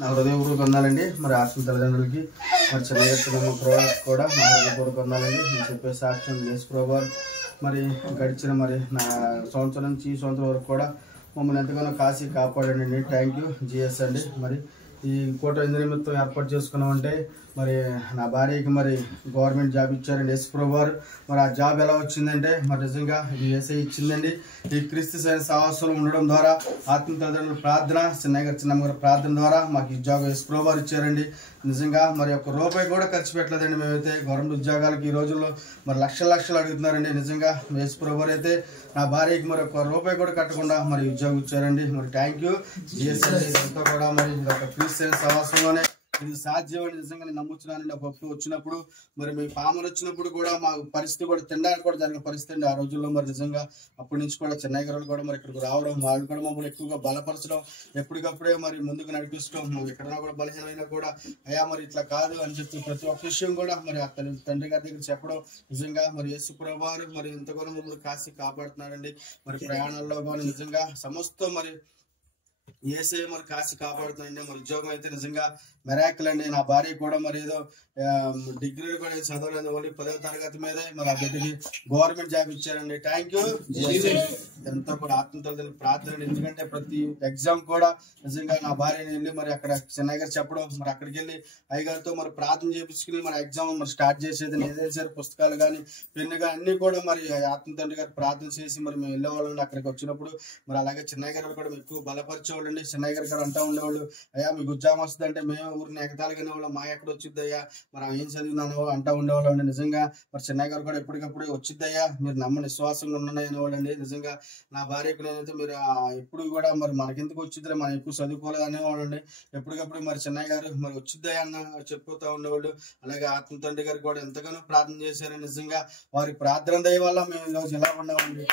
నా హృదయపూర్వక వందాలండి. మరి ఆత్మ తల్లిదండ్రులకి మరి చిన్న కూడా నా హృదయపూర్వక వందాలండి. నేను చెప్పే సాక్ష్యం యేసు ప్రభువు మరి గడిచిన మరి నా సంవత్సరం నుంచి ఈ సంవత్సరం వరకు కూడా మమ్మల్ని ఎంతగానో కాశీ కాపాడండి. థ్యాంక్ యూ జిఎస్ అండి. మరి ఈ కోట ఇందు నిమిత్తం ఏర్పాటు చేసుకున్నామంటే మరి నా భార్యకి మరి గవర్నమెంట్ జాబ్ ఇచ్చారండి యేసు ప్రభువు. మరి ఆ జాబ్ ఎలా వచ్చిందంటే మరి నిజంగా ఇది యేసయ్య ఇచ్చిందండి. ఈ క్రీస్తు సహవాసంలో ఉండడం ద్వారా ఆత్మ తల్లిదండ్రుల ప్రార్థన, చిన్నమ్మ గారి ప్రార్థన ద్వారా మాకు ఈ జాబ్ యేసు ప్రభువు ఇచ్చారండి. నిజంగా మరి ఒక్క రూపాయి కూడా ఖర్చు పెట్టలేదండి. మేమైతే గవర్నమెంట్ ఉద్యోగాలకి ఈ రోజుల్లో మరి లక్షలు అడుగుతున్నారండి. నిజంగా యేసు ప్రభువు అయితే నా భార్యకి మరి ఒక్క రూపాయి కూడా కట్టకుండా మరి ఉద్యోగం ఇచ్చారండి. మరి థ్యాంక్ యూ జిఎస్ఎల్. ఇదంతా కూడా మరి ఒక క్రీస్తు సహవాసంలోనే ఇది సాధ్యం అని నిజంగా నేను నమ్ముతున్నానండి. ఒకప్పుడు వచ్చినప్పుడు మరి మీ పాములు వచ్చినప్పుడు కూడా మా పరిస్థితి కూడా తినడానికి కూడా జరిగిన పరిస్థితి అండి ఆ రోజుల్లో. మరి నిజంగా అప్పటి నుంచి కూడా చెన్నై గారు కూడా మరి ఇక్కడికి రావడం, వాళ్ళు కూడా మమ్మల్ని ఎక్కువగా బలపరచడం, ఎప్పటికప్పుడే మరి ముందుకు నడిపిస్తాం. ఎక్కడన్నా కూడా బలహీనమైనా కూడా అయ్యా మరి ఇట్లా కాదు అని చెప్పి ప్రతి ఒక్క విషయం కూడా మరి ఆ తండ్రి గారి దగ్గర చెప్పడం. నిజంగా మరి యేసు ప్రభువు మరి ఇంతగానో మమ్మల్ని కాసి కాపాడుతున్నారండి. మరి ప్రయాణాల్లో కానీ నిజంగా సమస్తం మరి యేసయ్య మరి కాసి కాపాడుతుందండి. మరి ఉద్యోగం అయితే నిజంగా మెరాకిల్ అండి. నా భార్య కూడా మరి ఏదో డిగ్రీలు కూడా చదవలేదు, ఓన్లీ 10వ తరగతి మీదే మరి ఆ బిడ్డకి గవర్నమెంట్ జాబ్ ఇచ్చారండి. Thank you. ఇదంతా కూడా ఆత్మతల్లి ప్రార్థన. ఎందుకంటే ప్రతి ఎగ్జామ్ కూడా నిజంగా నా భార్యని వెళ్ళి మరి అక్కడ చెన్నై గారు చెప్పడం, మరి అక్కడికి వెళ్ళి అయ్యగారితో మరి ప్రార్థన చేపించుకుని మరి ఎగ్జామ్ మరి స్టార్ట్ చేసేది ఏదేసారు పుస్తకాలు కానీ పెన్ను కానీ అన్ని కూడా మరి ఆత్మతండ్రి గారు ప్రార్థన చేసి మరి మేము వెళ్ళేవాళ్ళండి. అక్కడికి వచ్చినప్పుడు మరి అలాగే చెన్నై గారు కూడా ఎక్కువ బలపరిచేవాళ్ళండి. చెన్నై గారు అంటూ ఉండేవాళ్ళు, అయ్యా మీకు ఉద్యోగం వస్తుంది అంటే మేము ఊరిని ఎగతాలుగానే వాళ్ళం, మా ఎక్కడ వచ్చిద్ది అయ్యా మరి ఏం చదివినాను అంటూ ఉండేవాళ్ళు అండి. నిజంగా మరి చెన్నై గారు కూడా ఎప్పటికప్పుడు వచ్చిద్దయ్యా మీరు నమ్మని విశ్వాసంగా ఉన్నాయి అనేవాళ్ళండి. నిజంగా నా భార్యకు నేనైతే మీరు ఎప్పుడు కూడా మరి మనకెందుకు వచ్చిద్దిలే మనం ఎక్కువ చదువుకోలేదు అనేవాళ్ళండి. ఎప్పటికప్పుడు మరి చెన్నై గారు మరి వచ్చిద్దయ్యా అన్న చెప్పుతూ ఉండేవాళ్ళు. అలాగే ఆత్మ తండ్రి గారు కూడా ఎంతగానో ప్రార్థన చేశారు. నిజంగా వారి ప్రార్థన దయ వల్ల మేము ఈరోజు ఎలా ఉన్నామండి.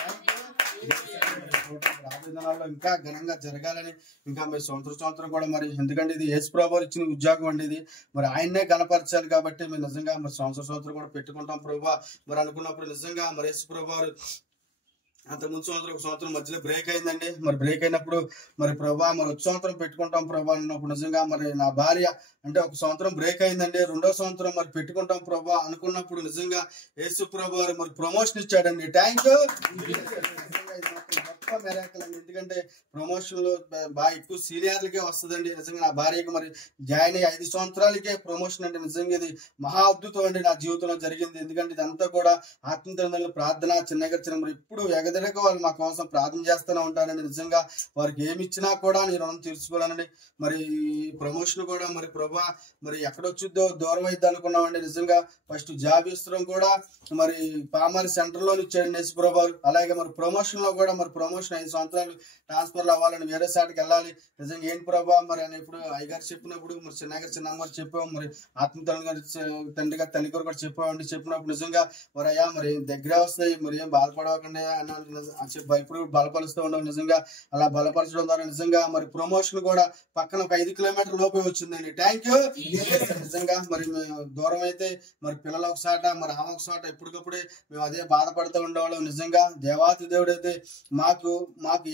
రాబోయేదినాల్లో ఇంకా ఘనంగా జరగాలని ఇంకా మీరు సంవత్సరం కూడా మరి ఎందుకంటే ఇది యేసు ప్రభువు ఇచ్చిన ఉద్యోగం అండి. ఇది మరి ఆయన్నే కనపరచాలి కాబట్టి మేము నిజంగా మరి సంవత్సరం కూడా పెట్టుకుంటాం ప్రభువా. మరి అనుకున్నప్పుడు నిజంగా మరి యేసు ప్రభువు అంతకుముందు ఒక సంవత్సరం మధ్యలో బ్రేక్ అయిందండి. మరి బ్రేక్ అయినప్పుడు మరి ప్రభా మరి వచ్చే సంవత్సరం పెట్టుకుంటాం ప్రభా అన్నప్పుడు నిజంగా మరి నా భార్య అంటే ఒక సంవత్సరం బ్రేక్ అయిందండి. 2వ సంవత్సరం మరి పెట్టుకుంటాం ప్రభా అనుకున్నప్పుడు నిజంగా యేసు ప్రభు వారు మరి ప్రమోషన్ ఇచ్చాడండి. Thank you. గొప్ప మెరాకిల్ అండి. ఎందుకంటే ప్రమోషన్ లో బాగా ఎక్కువ సీనియర్లకే వస్తుందండి. నిజంగా నా భార్యకి మరి జాయిన్ అయ్యి 5 సంవత్సరాలకే ప్రమోషన్ అంటే నిజంగా ఇది మహా అద్భుతం అండి నా జీవితంలో జరిగింది. ఎందుకంటే ఇదంతా కూడా ఆత్మతండ్రుల ప్రార్థన. చిన్న మరి ఇప్పుడు ఎగదడక వాళ్ళు మా కోసం ప్రార్థన చేస్తూనే ఉంటారండి. నిజంగా వారికి ఏమి ఇచ్చినా కూడా నేను రుణం తీర్చుకోవాలండి. మరి ప్రమోషన్ కూడా మరి ప్రభా మరి ఎక్కడొచ్చుద్దో దూరం అయితే అనుకున్నామండి. నిజంగా ఫస్ట్ జాబ్ ఇస్తడం కూడా మరి పామారి సెంటర్ లో ఇచ్చాడండి యేసు ప్రభువు. అలాగే మరి ప్రమోషన్ లో కూడా మరి ప్రమోషన్ 5 సంవత్సరాలు ట్రాన్స్ఫర్ అవ్వాలని వేరే సాటికి వెళ్ళాలి. నిజంగా ఏంటి ప్రభా మరి అని ఇప్పుడు అయ్యగారు చెప్పినప్పుడు మరి చిన్నగారు చెప్పాము. మరి ఆత్మ తండ్రి గారు తల్లి గారు కూడా చెప్పినప్పుడు నిజంగా మరి అయ్యా మరి దగ్గరే వస్తాయి మరి ఏం బాధపడవకండి అని ఇప్పుడు బలపరుస్తూ ఉండవు. నిజంగా అలా బలపరచడం ద్వారా నిజంగా మరి ప్రమోషన్ కూడా పక్కన ఒక 5 కిలోమీటర్ల లోపే వచ్చిందండి. Thank you. నిజంగా మరి దూరం అయితే మరి పిల్లలు ఒకసాట మరి ఆమె ఒకసాట ఎప్పటికప్పుడే మేము అదే బాధపడుతూ ఉండేవాళ్ళం. నిజంగా దేవాతి దేవుడు అయితే మాకు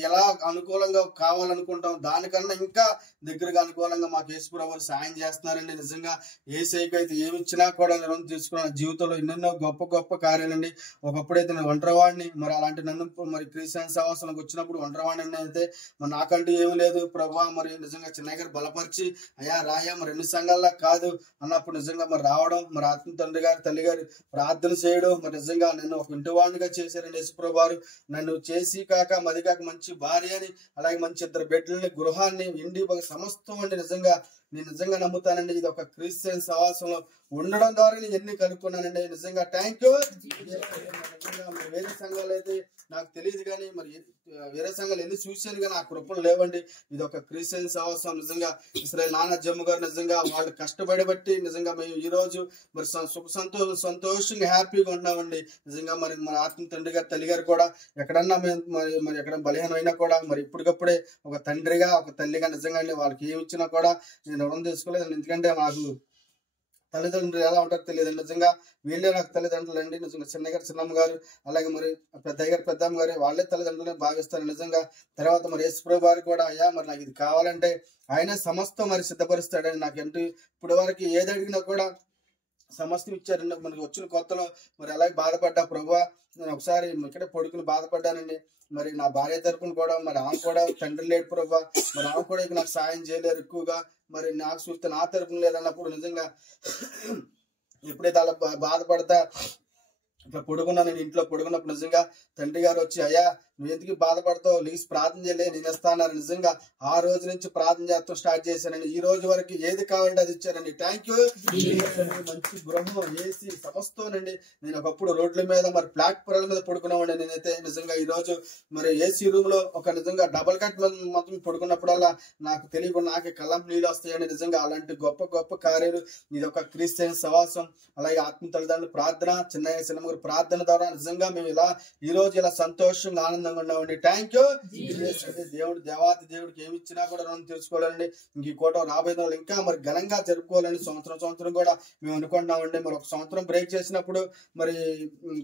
ఎలా అనుకూలంగా కావాలనుకుంటాం దానికన్నా ఇంకా దగ్గరగా అనుకూలంగా మాకు యేసు ప్రభువు సాయం చేస్తున్నారండి. నిజంగా యేసయ్యకి అయితే ఏమి ఇచ్చినా కూడా నేను తీసుకున్న జీవితంలో ఎన్నెన్నో గొప్ప కార్యాలండి. ఒకప్పుడైతే నేను ఒంటరివాడిని మరి అలాంటి నన్ను మరి క్రిస్టియన్ సహవాసానికి వచ్చినప్పుడు ఒంటరివాడిని అయితే మరి నాకంటూ ఏమి లేదు ప్రభా మరి నిజంగా చిన్నయ్య గారు బలపరిచి అయ్యా రాయా మరి 2 సంఘాల్లో కాదు అన్నప్పుడు నిజంగా మరి రావడం మరి ఆత్మ తండ్రి గారు తల్లి గారు ప్రార్థన చేయడం మరి నిజంగా నన్ను ఒక ఇంటివాడినిగా చేశారండి యేసు ప్రభువు. నన్ను చేసి కాక మది కాక మంచి భార్యని అలాగే మంచి 2 బిడ్డలని గృహాన్ని ఇండి సమస్తం అండి. నిజంగా నేను నిజంగా నమ్ముతానండి ఇది ఒక క్రిస్టియన్ సహవాసంలో ఉండడం ద్వారా నేను ఎన్ని కనుక్కున్నానండి. నిజంగా థ్యాంక్ యూ. వేరే సంఘాలు అయితే నాకు తెలియదు కానీ మరి వేరే సంఘాలు ఎన్ని చూశాను కానీ ఆ కృపలు లేవండి. ఇది ఒక క్రిస్టియన్ సహవాసం. నిజంగా ఇస్రాయేల్ నాన్న జమ్ము గారు నిజంగా వాళ్ళు కష్టపడి బట్టి నిజంగా మేము ఈ రోజు మరి సంతోషంగా హ్యాపీగా ఉన్నామండి. నిజంగా మరి మన ఆత్మ తండ్రి గారు తల్లి గారు కూడా ఎక్కడన్నా మేము మరి ఎక్కడ బలహీనం అయినా కూడా మరి ఇప్పటికప్పుడే ఒక తండ్రిగా ఒక తల్లిగా నిజంగా అండి వాళ్ళకి ఏమి ఇచ్చినా కూడా నేను రుణం తీసుకోలేదు. ఎందుకంటే మాకు తల్లిదండ్రులు ఎలా ఉంటారో తెలియదు. నిజంగా వీళ్ళే నాకు తల్లిదండ్రులు అండి. నిజంగా చిన్నయ్య గారు, చిన్నమ్మ గారు, అలాగే మరి పెద్దయ్య గారు, పెద్దమ్మ గారు వాళ్ళే తల్లిదండ్రులని భావిస్తాను నిజంగా. తర్వాత మరి యేసుప్రభు వారు కూడా అయ్యా మరి నాకు ఇది కావాలంటే ఆయన సమస్తం మరి సిద్ధపరుస్తాడని నాకు ఇప్పుడు వరకు ఏది అడిగినా కూడా సమస్తం ఇచ్చారండి. మనకి వచ్చిన కొత్తలో మరి అలాగే బాధపడ్డా ప్రభువా, నేను ఒకసారి ఇక్కడే పడుకుని బాధపడ్డానండి. మరి నా భార్య తరపున కూడా మరి ఆమె కూడా తండ్రి లేడు ప్రభువా, మరి ఆమె కూడా ఇక నాకు సాయం చేయలేరు ఎక్కువగా, మరి నాకు చూస్తే నా తరపున లేదన్నప్పుడు నిజంగా ఎప్పుడైతే అలా బాధపడతా ఇట్లా పడుకున్నా, నేను ఇంట్లో పడుకున్నప్పుడు నిజంగా తండ్రి గారు వచ్చి అయ్యా నువ్వు ఎందుకు బాధపడతావు, లీస్ ప్రార్థన చేయలే నేను ఇస్తానన్నారు. నిజంగా ఆ రోజు నుంచి ప్రార్థన చేస్తాం స్టార్ట్ చేశానండి. ఈ రోజు వరకు ఏది కావాలంటే అది ఇచ్చారండి. Thank you. మంచి గృహం, ఏసీ సమస్తోనండి. నేను ఒకప్పుడు రోడ్ల మీద మరి ప్లాట్ఫారాల మీద పడుకున్నామండి. నేనైతే నిజంగా ఈ రోజు మరి ఏసీ రూమ్ లో ఒక నిజంగా డబల్ కట్ మొత్తం పడుకున్నప్పుడల్లా నాకు తెలియకుండా నాకే కళ్ళం నీళ్ళు వస్తాయండి. నిజంగా అలాంటి గొప్ప గొప్ప కార్యాలు ఇది ఒక క్రిస్టియన్ సవాసం, అలాగే ఆత్మ తల్లిదండ్రులు ప్రార్థన, చిన్నయ్య సినిమా ప్రార్థన ద్వారా నిజంగా మేము ఇలా ఈ రోజు ఇలా సంతోషంగా ఆనందంగా ఉన్నామండి. Thank you. దేవుడు దేవాతి దేవుడికి ఏమి ఇచ్చినా కూడా రుణం తెలుసుకోవాలండి. ఇంక ఈ కోట రాబోయే రోజులు ఇంకా మరి ఘనంగా జరుపుకోవాలని సంవత్సరం కూడా మేము అనుకుంటున్నామండి. మరి ఒక సంవత్సరం బ్రేక్ చేసినప్పుడు మరి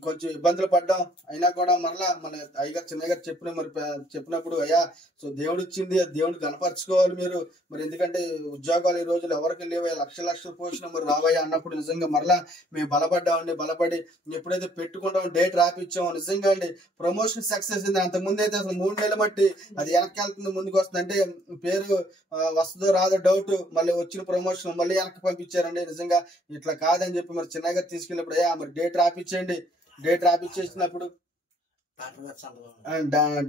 కొంచెం ఇబ్బందులు పడ్డాం, అయినా కూడా మరలా మన అయ్యగారు చిన్నయ్య గారు చెప్పినప్పుడు అయ్యా సో దేవుడు ఇచ్చింది దేవుడు కనపరచుకోవాలి మీరు, మరి ఎందుకంటే ఉద్యోగాలు ఈ రోజులు ఎవరికి లేవో లక్షలు పోషణ మరి రావయ్యా అన్నప్పుడు నిజంగా మరలా మేము బలపడ్డామండి. బలపడి ఎప్పుడైతే పెట్టుకుంటామో డేట్ రాపిచ్చామో నిజంగా అండి ప్రమోషన్ సక్సెస్ అయింది. అంతకుముందు అయితే అసలు 3 నెలలు బట్టి అది వెనక్కి వెళ్తుంది ముందుకు వస్తుంది, అంటే పేరు వస్తుందో రాదో డౌట్, మళ్ళీ వచ్చిన ప్రమోషన్ మళ్ళీ వెనక్కి పంపించారండి. నిజంగా ఇట్లా కాదని చెప్పి మరి చిన్నగా తీసుకెళ్ళినప్పుడు అయ్యా మరి డేట్ రాపిచ్చేయండి. డేట్ రాపిచ్చేసినప్పుడు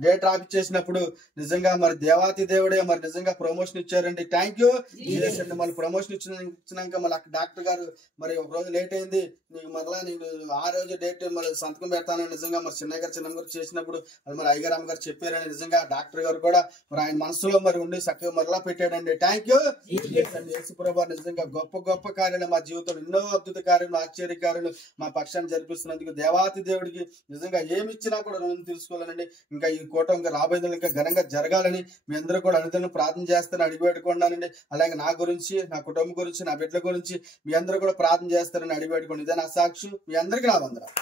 డేట్ రాపిచ్చేసినప్పుడు నిజంగా మరి దేవాతి దేవుడే మరి నిజంగా ప్రమోషన్ ఇచ్చారండి. Thank you. మళ్ళీ ప్రమోషన్ ఇచ్చినాక మళ్ళీ అక్కడ డాక్టర్ గారు మరి ఒక రోజు లేట్ అయింది, నీకు మరలా నేను ఆ రోజు డేట్ మరి సంతకం పెడతానని నిజంగా మరి చిన్నయ్య గారు చిన్నమ్మ గారు చేసినప్పుడు అది మరి అయ్యగారు అమ్మగారు చెప్పారని నిజంగా డాక్టర్ గారు కూడా మరి ఆయన మనసులో మరి ఉండి చక్కగా మరలా పెట్టాడండి. Thank you. యేసుప్రభు నిజంగా గొప్ప గొప్ప కార్యాలు మా జీవితంలో ఎన్నో అద్భుత కార్యాలు, ఆశ్చర్య కార్యాలు మా పక్షాన్ని జరిపిస్తున్నందుకు దేవాతి దేవుడికి నిజంగా ఏమి ఇచ్చినా కూడా రుణం తీసుకోవాలండి. ఇంకా ఈ కూటమి ఇంకా రాబోయే ఇంకా ఘనంగా జరగాలని మీ అందరూ కూడా అనుదినం ప్రార్థన చేస్తారని అడిగి పెట్టుకున్నానండి. అలాగే నా గురించి, నా కుటుంబం గురించి, నా బిడ్డల గురించి మీ అందరూ కూడా ప్రార్థన చేస్తారని అడిగి పెట్టుకోండి. ఇదే నా సాక్షి. మీ అందరికీ నా వందనాలు.